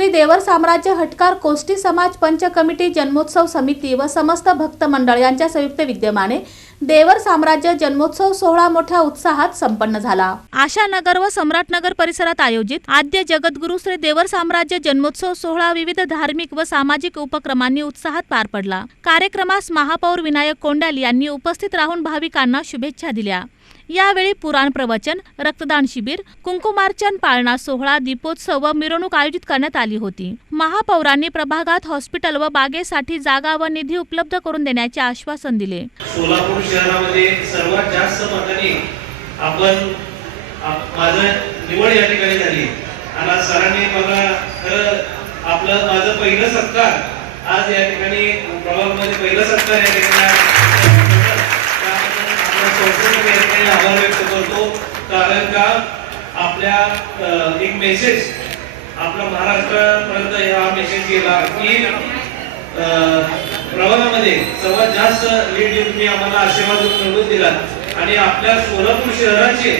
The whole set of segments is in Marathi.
श्री देवर साम्राज्य हटकार कोष्टी समाज पंच कमिटी जन्मोत्सव समिती व समस्त भक्त मंडळ यांच्या संयुक्त विद्यमाने देवर साम्राज्य जन्मोत्सव सोहळा मोठ्या उत्साहात संपन्न झाला। आशानगर व सम्राटनगर परिसरात आयोजित आद्य जगद्गुरु श्री देवर साम्राज्य जन्मोत्सव सोहळा विविध धार्मिक व सामाजिक उपक्रमांनी उत्साहात पार पडला। कार्यक्रमास महापौर विनायक कोंडाल यांनी उपस्थित राहून भाविकांना शुभेच्छा दिल्या। यावेळी पुराण प्रवचन, रक्तदान शिबिर, कुंकुमार्चन, पाळणा सोहळा, दीपोत्सव व मिरवणूक आयोजित करण्यात आली होती। महापौरांनी प्रभागात हॉस्पिटल व बागेसाठी जागा व निधी उपलब्ध करून देण्याचे आश्वासन दिले। सोलापूर शहरामध्ये सर्वात जास्त मतांनी माझं निवड या ठिकाणी झाली आणि सरांनी मला आपलं माझं पहिलं सत्कार आज या ठिकाणी प्रभागामध्ये पहिलं सत्कार या ठिकाणी आभार व्यक्त करतो। कारण का आपल्या एक मेसेज आपल्या महाराष्ट्रापर्यंत हा मेसेज गेला की प्रभागामध्ये सर्वात जास्त लीड देऊन तुम्ही आम्हाला आशीर्वाद मिळवून दिला आणि आपल्या सोलापूर शहराचे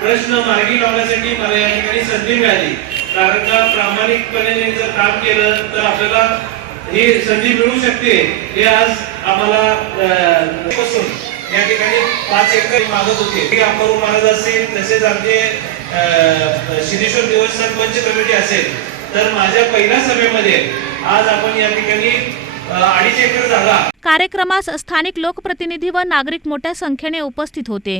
प्रश्न मार्गी लावण्यासाठी मला या ठिकाणी संधी मिळाली। कारण का प्रामाणिकपणे जर काम केलं तर आपल्याला ही संधी मिळू शकते। हे आज आम्हाला या ठिकाणी 5 एकर मागत होते। अप्पाराव महाराज असतील, तसेच आमचे सिद्धेश्वर देवस्थान पंच कमिटी असेल, तर माझ्या पहिल्या सभेमध्ये आज आपण या ठिकाणी 2.5 एकर जागा। कार्यक्रमास स्थानिक लोकप्रतिनिधी व नागरिक मोठ्या संख्येने उपस्थित होते।